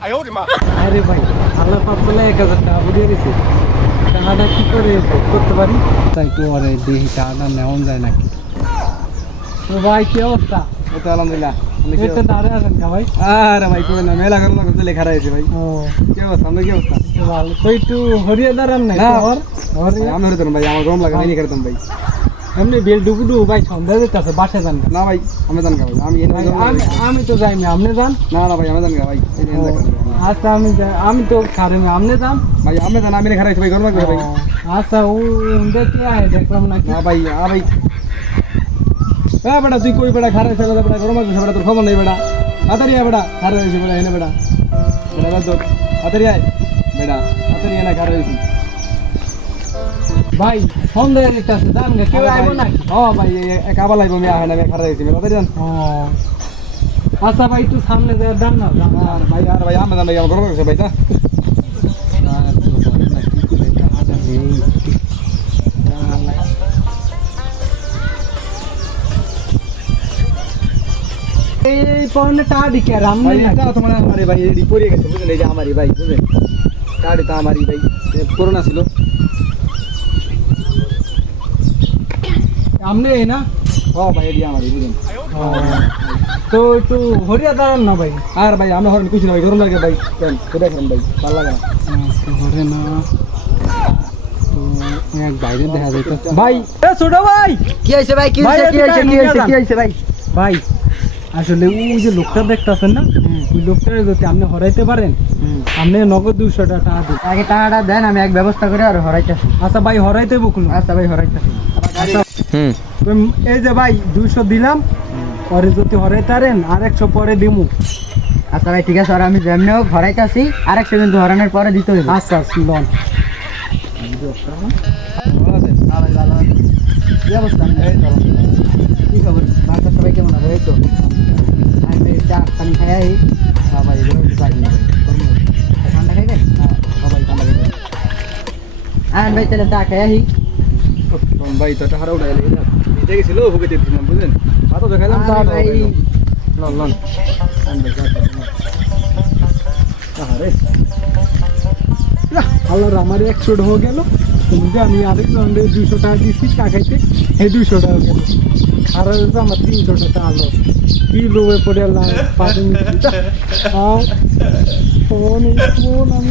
আরে ভাই আল্লাহ পাক এক হাজার টাকা বুঝিয়ে দিছে টাকাটা কি করে করতে পারি? তাই তো আরে দেখি টাকাটা নেওয়া যায় নাকি? তো ভাই কি অবস্থা? এই তো আলহামদুলিল্লাহ। আপনি কি এই তো দাঁড়িয়ে আছেন কা ভাই? আরে ভাই না মেলা করলাম লেখা রয়েছে ভাই। ও। কি অবস্থা? আপনার কি অবস্থা? ভালো। তো একটু হরিয়ে দাঁড়ান না। আমি হইতাম ভাই আমার গরম লাগে আমি খেতাম ভাই। এমনি বেল ডুবু ডুবু ভাই সন্ধ্যা যেতেছে বাসে যান না। ভাই আমি জান ভাই আমি। আমি- তো যাইনি আপনি যান? না না ভাই আমি জান ভাই। আচ্ছা আমি আমি তো খারেন আপনি যান? ভাই আমি জান আমি খারাপ ভাই গরম ভাই। আচ্ছা ও উন্দে কি আয় দেখলাম নাকি? না ভাই আ ভাই। এ বেটা তুই কই বেটা খারাপ হইছে বেটা বেটা গরম লাগে বেটা তোর খবর নেই বেটা। তাড়াতাড়ি আয় বেটা খারাপ বেটা এনে বেটা। বেটা দাও। তাড়াতাড়ি আয়। বেটা তাড়াতাড়ি এনে খারাপ হইছে ভাই সন্ধ্যা যেতেছে যান গে কেউ আইব নাকি? ও ভাই কাবা লাগবে আমি আহে না আমি খারাপ হইছি তাড়াতাড়ি যান আচ্ছা ভাই একটু সামনে যায় যান না আর ভাই আর ভাই আমি জান ভাই আমার গরম ভাই তা তো। এই পয়েন্টে টাকা দিকে রাম ভাই এটা তোমার ভাই গেছে বুঝলেন এই যে আমারই ভাই বুঝলেন? কার্ড এটা আমারই ভাই করোনা ছিল। আপনি এই না? ও ভাই আমারই বুঝলেন? তো একটু হরিয়া দাঁড়ান না ভাই। আর ভাই আমরা হরেন কিছু না ভাই গরম লাগে ভাই। ভাই ভালো লাগে না। আচ্ছা, হরে না। তো এক বাইরে দেখা যাইতো ভাই এ ছোট ভাই! কি হয়েছে ভাই? কি ভাই, কি এদিকে কি নিয়ে কি হয়েছে? ভাই ভাই আসলে ওই যে লোকটা দেখতেছেন না? ওই লোকটারে যদি আপনি হরাইতে পারেন আপনি নগদ দুশো টাকা আগে টাকাটা দেন আমি এক ব্যবস্থা করে আর হরাইতেছি। আচ্ছা ভাই হরাইতে বকুল। আচ্ছা ভাই হরাইতেছি। হুম এই যে ভাই দুইশো দিলাম পরে যদি হরাইতে পারেন আর একশো পরে দিমু। আচ্ছা ভাই ঠিক আছে আর আমি যেমনি হোক হরাইতেছি আর একশো কিন্তু হরানোর পরে দিতে হইবে। আচ্ছা লন। হ্যাঁ ভাই ভালো কি খবর? সবাই কেমন এই তো। আমি চা পানি খাই গরম লাগে। ঠান্ডা হ্যাঁ, সবাই ঠান্ডা। আন ভাই তাহলে চা খাই ভাই তো টাকা উঠাই এলে না ভিজে গেছিল ভুগে দিয়েছিলাম বুঝলেন ভাতও দেখাইলাম আরে ভাই। লন লন। আরে আল্লাহর আমার একশো হয়ে গেল তুমি আমি আরেকজন দুইশো টাকা দিচ্ছি টাকাইতে এই দুইশো টাকা গেল হয়েছে আমার তিনশো টাকা আলো কি লোভে পড়ে এলাম ফোন ফোন আমি